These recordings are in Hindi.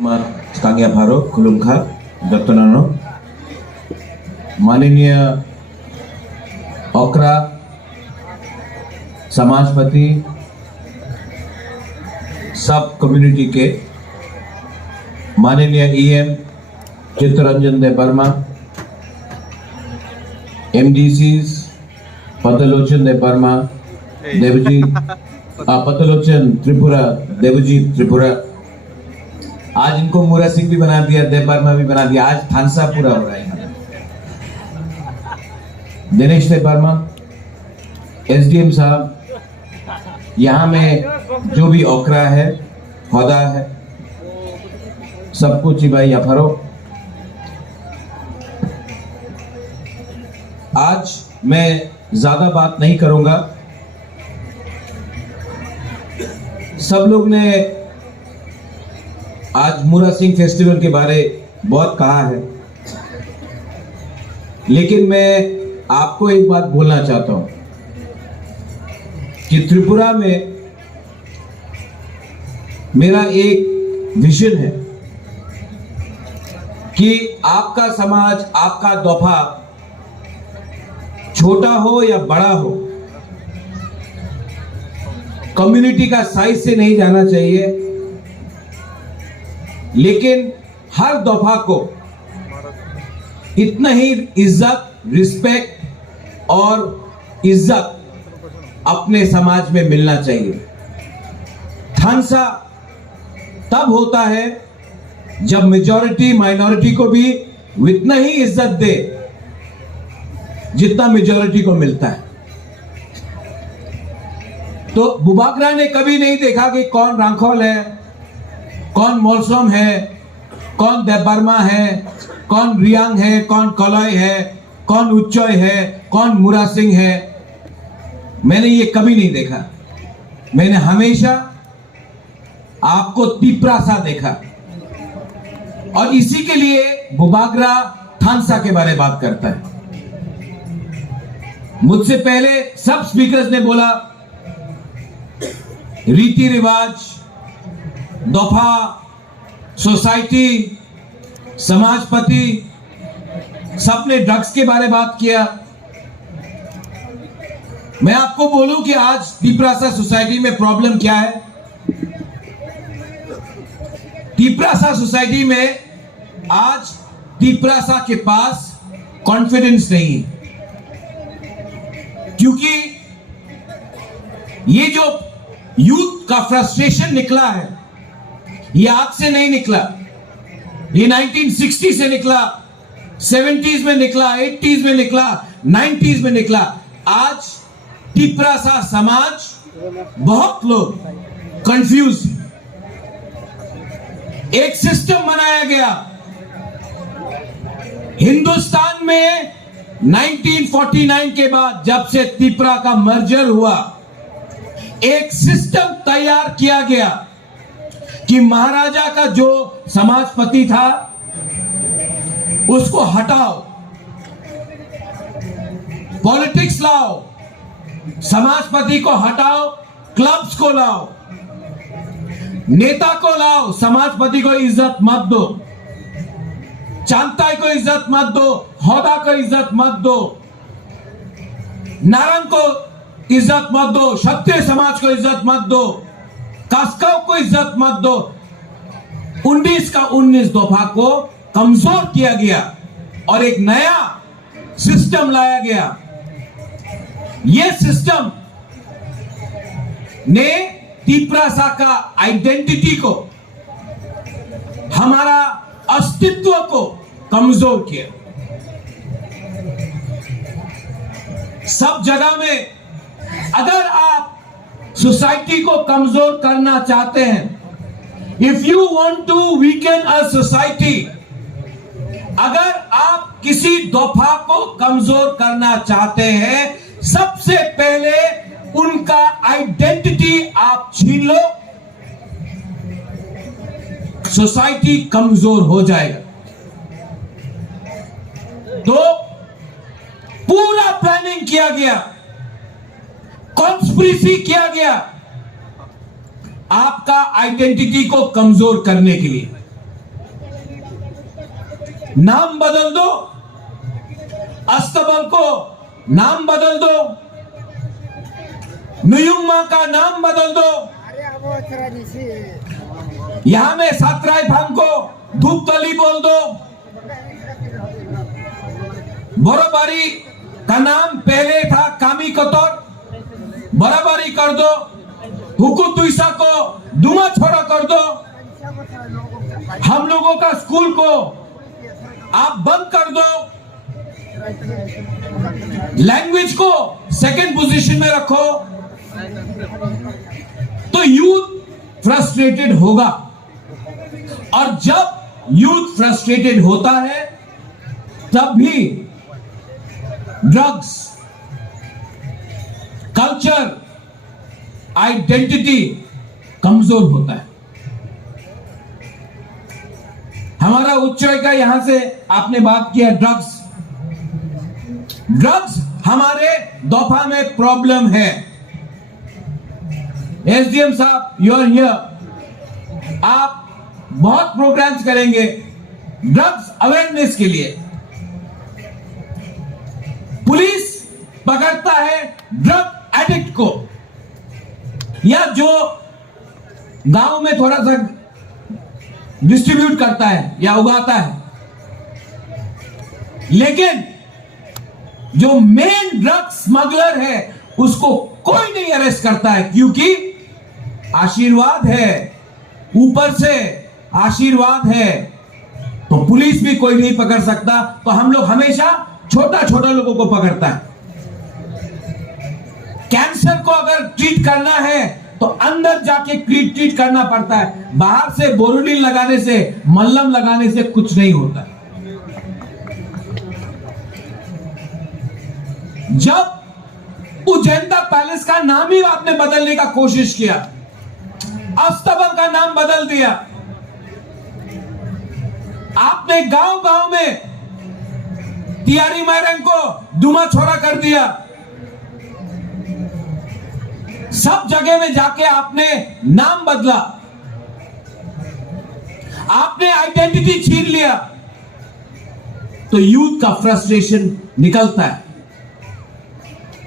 Stangya Pharo, Kulumkha, Dr. Nano, माननीय ओकरा समाजपति सब कम्युनिटी के माननीय ईएम चित्तरंजन देव वर्मा, एमडीसीज पतलोचन देव वर्मा, देवजीत पतलोचन त्रिपुरा, देवजीत त्रिपुरा, आज इनको मुरा सिंह भी बना दिया, देव वर्मा भी बना दिया, आज थानसा पूरा हो रहा है। दिनेश देव वर्मा, एसडीएम साहब, यहाँ में जो भी ओकरा है, होदा है, सबको चिबाई अफरो। आज मैं ज्यादा बात नहीं करूंगा। सब लोग ने आज मुरा सिंह फेस्टिवल के बारे बहुत कहा है, लेकिन मैं आपको एक बात बोलना चाहता हूं कि त्रिपुरा में मेरा एक विजन है कि आपका समाज, आपका दफा छोटा हो या बड़ा हो, कम्युनिटी का साइज से नहीं जाना चाहिए, लेकिन हर दफा को इतना ही इज्जत, रिस्पेक्ट और इज्जत अपने समाज में मिलना चाहिए। थानसा तब होता है जब मेजॉरिटी माइनॉरिटी को भी उतना ही इज्जत दे जितना मेजॉरिटी को मिलता है। तो बुबागरा ने कभी नहीं देखा कि कौन रांखोल है, कौन मोलसोम है, कौन देवबर्मा है, कौन रियांग है, कौन कलॉय है, कौन उच्चोय है, कौन मुरा सिंह है। मैंने ये कभी नहीं देखा। मैंने हमेशा आपको तिपरासा देखा, और इसी के लिए बुबागरा थानसा के बारे में बात करता है। मुझसे पहले सब स्पीकर्स ने बोला रीति रिवाज, दफा, सोसाइटी, समाजपति, सबने ड्रग्स के बारे में बात किया। मैं आपको बोलूं कि आज तिपरासा सोसाइटी में प्रॉब्लम क्या है। तिपरासा सोसाइटी में आज तिपरासा के पास कॉन्फिडेंस नहीं है, क्योंकि ये जो यूथ का फ्रस्ट्रेशन निकला है, ये आज से नहीं निकला, ये 1960 से निकला, 70s में निकला, 80s में निकला, 90s में निकला। आज तिपरासा समाज बहुत लोग कंफ्यूज। एक सिस्टम बनाया गया हिंदुस्तान में 1949 के बाद, जब से त्रिपुरा का मर्जर हुआ, एक सिस्टम तैयार किया गया कि महाराजा का जो समाजपति था उसको हटाओ, पॉलिटिक्स लाओ, समाजपति को हटाओ, क्लब्स को लाओ, नेता को लाओ, समाजपति को इज्जत मत दो, चांताई को इज्जत मत दो, होदा को इज्जत मत दो, नारंग को इज्जत मत दो, क्षत्रिय समाज को इज्जत मत दो, कास्काव को इज्जत मत दो। 19 का 19 दफा को कमजोर किया गया और एक नया सिस्टम लाया गया। यह सिस्टम ने तिपरासा का आइडेंटिटी को, हमारा अस्तित्व को कमजोर किया। सब जगह में अगर आप सोसाइटी को कमजोर करना चाहते हैं, if you want to weaken a society, अगर आप किसी दफा को कमजोर करना चाहते हैं, सबसे पहले उनका आइडेंटिटी आप छीन लो, सोसाइटी कमजोर हो जाएगा। तो पूरा प्लानिंग किया गया, कॉन्स्पिरेसी किया गया आपका आइडेंटिटी को कमजोर करने के लिए। नाम बदल दो, अस्तबल को नाम बदल दो, नुयुंगमा का नाम बदल दो, यहां में सातराय भांग को धूपतली बोल दो, बरोबारी का नाम पहले था कामी कतौर, बराबरी कर दो, हुकूक तुइसा को दुमा छोड़ा कर दो, हम लोगों का स्कूल को आप बंद कर दो, लैंग्वेज को सेकंड पोजीशन में रखो, तो यूथ फ्रस्ट्रेटेड होगा। और जब यूथ फ्रस्ट्रेटेड होता है तब भी ड्रग्स, कल्चर, आइडेंटिटी कमजोर होता है। हमारा उच्च का यहां से आपने बात किया ड्रग्स हमारे दोफा में प्रॉब्लम है। एसडीएम साहब यू आर हियर, आप बहुत प्रोग्राम्स करेंगे ड्रग्स अवेयरनेस के लिए। पुलिस पकड़ता है ड्रग एडिक्ट को या जो गांव में थोड़ा सा डिस्ट्रीब्यूट करता है या उगाता है, लेकिन जो मेन ड्रग स्मगलर है उसको कोई नहीं अरेस्ट करता है, क्योंकि आशीर्वाद है, ऊपर से आशीर्वाद है, तो पुलिस भी कोई नहीं पकड़ सकता। तो हम लोग हमेशा छोटा छोटा लोगों को पकड़ता है। कैंसर को अगर ट्रीट करना है तो अंदर जाके ट्रीट करना पड़ता है, बाहर से बोरोनिल लगाने से, मल्लम लगाने से कुछ नहीं होता। जब उज्जैनता पैलेस का नाम ही आपने बदलने का कोशिश किया, अस्तबल का नाम बदल दिया, आपने गांव गांव में तियारी मैरंग को दुमा छोड़ा कर दिया, सब जगह में जाके आपने नाम बदला, आपने आइडेंटिटी छीन लिया, तो यूथ का फ्रस्ट्रेशन निकलता है।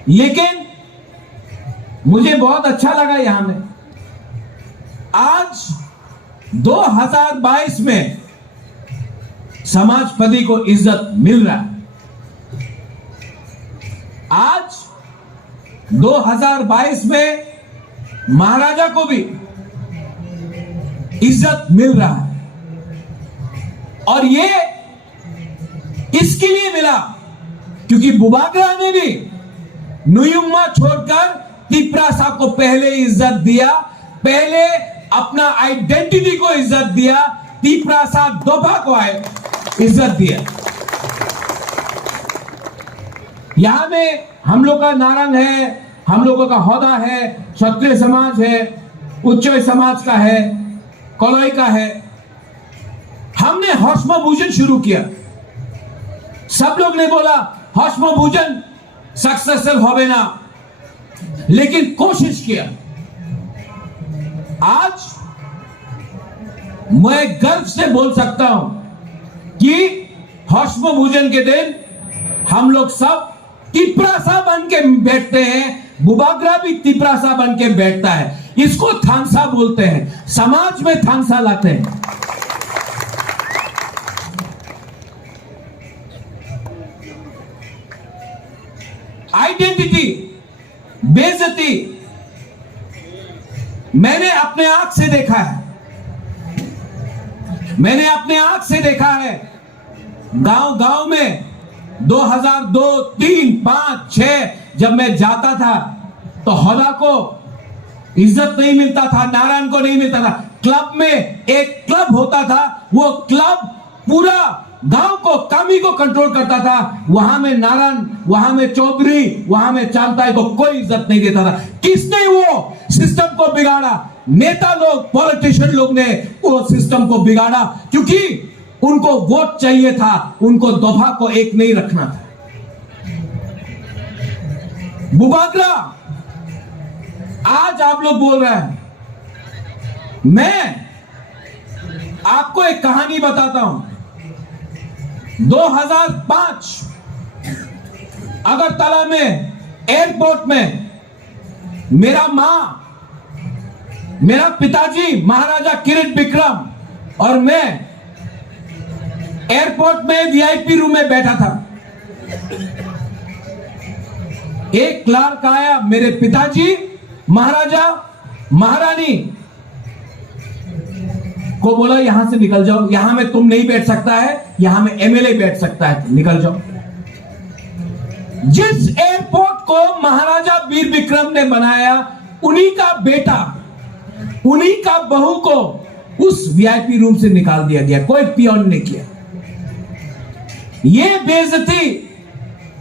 लेकिन मुझे बहुत अच्छा लगा यहां में आज 2022 में समाजपति को इज्जत मिल रहा है। आज 2022 में महाराजा को भी इज्जत मिल रहा है, और ये इसके लिए मिला क्योंकि बुबागरा ने भी नुयुंगमा छोड़कर तिप्रा साहब को पहले इज्जत दिया, पहले अपना आइडेंटिटी को इज्जत दिया, तिप्रा साहब दोफा को इज्जत दिया। यहां में हम लोग का नारंग है, हम लोगों का हौदा है, क्षत्रिय समाज है, उच्च समाज का है, कलोई का है। हमने हौसमा भोजन शुरू किया, सब लोग ने बोला हौसमा भोजन सक्सेसफुल होवे ना, लेकिन कोशिश किया। आज मैं गर्व से बोल सकता हूं कि हौसमा भोजन के दिन हम लोग सब तिप्रासा बन के बैठते हैं, बुबागरा भी तिप्रासा बन के बैठता है। इसको थांसा बोलते हैं, समाज में थांसा लाते हैं। आइडेंटिटी, बेइज्जती मैंने अपने आंख से देखा है, मैंने अपने आंख से देखा है। गांव गांव में 2002, 3, 5, 6 जब मैं जाता था तो हौदा को इज्जत नहीं मिलता था, नारायण को नहीं मिलता था। क्लब में एक क्लब होता था, वो क्लब पूरा गांव को, कामी को कंट्रोल करता था। वहां में नारायण, वहां में चौधरी, वहां में चांताई को कोई इज्जत नहीं देता था। किसने वो सिस्टम को बिगाड़ा? नेता लोग, पॉलिटिशियन लोग ने वो सिस्टम को बिगाड़ा, क्योंकि उनको वोट चाहिए था, उनको दोफा को एक नहीं रखना था। बुबागरा आज आप लोग बोल रहे हैं, मैं आपको एक कहानी बताता हूं। 2005 अगरतला में एयरपोर्ट में मेरा पिताजी महाराजा किरीट विक्रम और मैं एयरपोर्ट में वीआईपी रूम में बैठा था। एक क्लार्क आया, मेरे पिताजी महाराजा महारानी को बोला यहां से निकल जाओ, यहां में तुम नहीं बैठ सकता है, यहां में एमएलए बैठ सकता है, निकल जाओ। जिस एयरपोर्ट को महाराजा वीर विक्रम ने बनाया, उन्हीं का बेटा, उन्हीं का बहू को उस वीआईपी रूम से निकाल दिया गया, कोई पियोन ने किया। ये बेइज्जती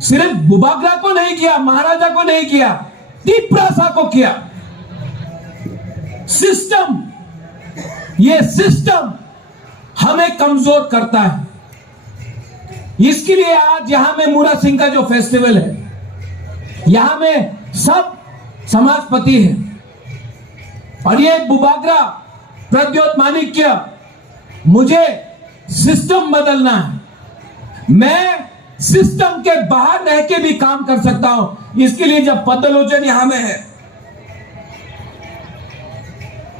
सिर्फ बुबागरा को नहीं किया, महाराजा को नहीं किया, तिपरासा को किया। सिस्टम, ये सिस्टम हमें कमजोर करता है। इसके लिए आज यहां में मूरा सिंह का जो फेस्टिवल है, यहां में सब समाजपति है और ये बुबागरा प्रद्योत माणिक्य, मुझे सिस्टम बदलना है। मैं सिस्टम के बाहर रह के भी काम कर सकता हूं। इसके लिए जब पद्मलोचन यहां में है,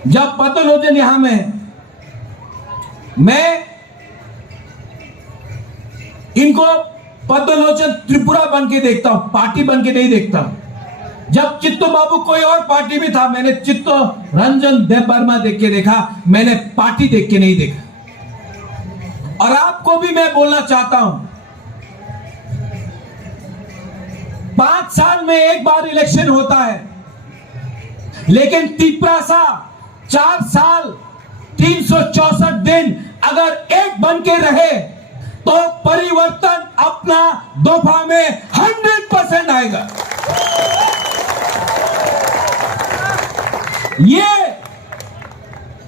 जब पद्मलोचन यहां में है, मैं इनको पद्मलोचन त्रिपुरा बन के देखता हूं, पार्टी बन के नहीं देखता हूं। जब चित्तो बाबू कोई और पार्टी में था, मैंने चित्तो रंजन देबबर्मा देख के देखा, मैंने पार्टी देख के नहीं देखा। और आपको भी मैं बोलना चाहता हूं, 5 साल में एक बार इलेक्शन होता है, लेकिन तिपरासा 4 साल 364 दिन अगर एक बन के रहे तो परिवर्तन अपना दोफा में 100% आएगा।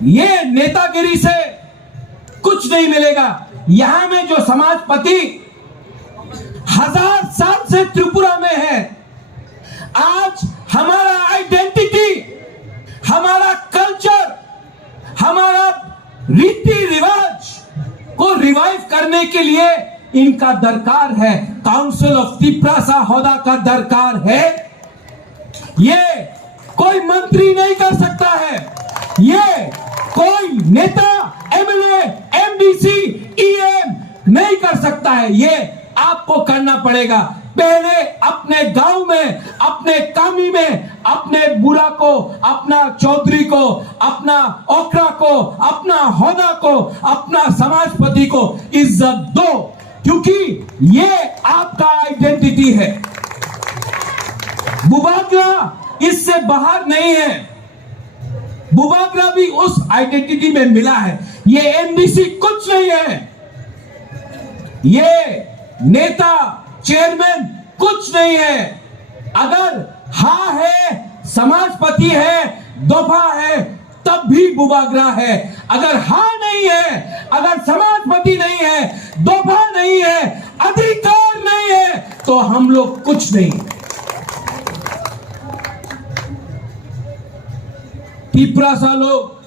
ये नेतागिरी से कुछ नहीं मिलेगा। यहां में जो समाजपति 1000 साल से त्रिपुरा में है, आज हमारा आइडेंटिटी, हमारा कल्चर, हमारा रीति रिवाज को रिवाइव करने के लिए इनका दरकार है। काउंसिल ऑफ तिपरासा होदा का दरकार है। ये कोई मंत्री नहीं कर सकता है, ये कोई नेता, एमएलए, एमडीसी, ईएम नहीं कर सकता है। ये आपको करना पड़ेगा। पहले अपने गांव में, अपने कामी में, अपने बुरा को, अपना चौधरी को, अपना ओखरा को, अपना होदा को, अपना समाजपति को इज्जत दो, क्योंकि ये आपका आइडेंटिटी है। बुबागरा इससे बाहर नहीं है। बुबागरा भी उस आइडेंटिटी में मिला है। ये एमडीसी कुछ नहीं है, ये नेता, चेयरमैन कुछ नहीं है। अगर हाँ है, समाजपति है, दोफा है, तब भी बुबागरा है। अगर हाँ नहीं है, अगर समाजपति नहीं है, दोफा नहीं है, अधिकार नहीं है, तो हम लोग कुछ नहीं। तिपरासा लोग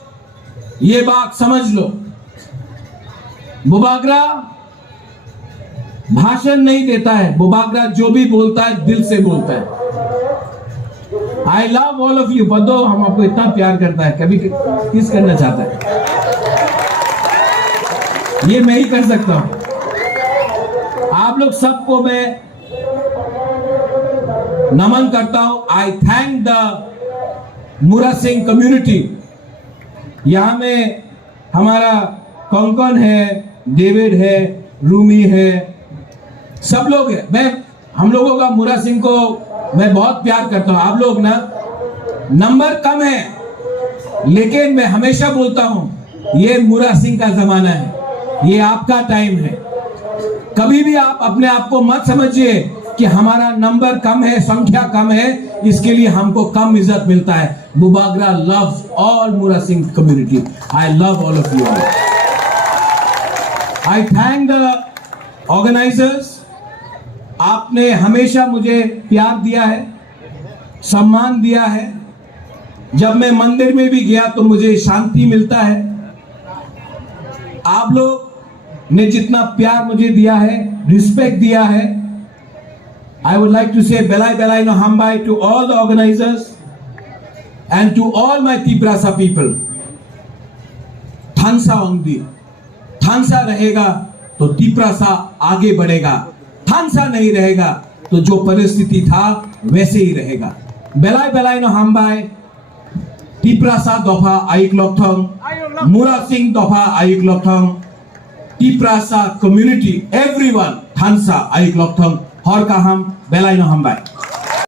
ये बात समझ लो, बुबागरा भाषण नहीं देता है, बुबागरा जो भी बोलता है दिल से बोलता है। I love all of you बदो, हम आपको इतना प्यार करता है, कभी किस करना चाहता है, ये मैं ही कर सकता हूं। आप लोग सबको मैं नमन करता हूं। I thank the Mura Singh community. यहां में हमारा कौन है, डेविड है, रूमी है, सब लोग हैं। हम लोगों का मूरा सिंह को मैं बहुत प्यार करता हूं। आप लोग ना नंबर कम है, लेकिन मैं हमेशा बोलता हूं ये मूरा सिंह का जमाना है, ये आपका टाइम है। कभी भी आप अपने आप को मत समझिए कि हमारा नंबर कम है, संख्या कम है, इसके लिए हमको कम इज्जत मिलता है। Bubagra loves all Mura Singh community. I love all of you. I thank the organizers. आपने हमेशा मुझे प्यार दिया है, सम्मान दिया है। जब मैं मंदिर में भी गया तो मुझे शांति मिलता है। आप लोग ने जितना प्यार मुझे दिया है, रिस्पेक्ट दिया है, I would like to say belai belai no hambai to all the organizers and to all my Tiprasa people. थानसा ओंगदी, थानसा रहेगा तो तिप्रासा आगे बढ़ेगा, थानसा नहीं रहेगा तो जो परिस्थिति था वैसे ही रहेगा. बेलाई बेलाई नो हामबाई, तिप्रासा दफा आइक लक्थंग, मुरा सिंह दफा आइक लक्थंग, तिप्रासा कम्युनिटी एवरीवन थानसा आइक लक्थंग, हर का हम बेलाई नो हामबाई.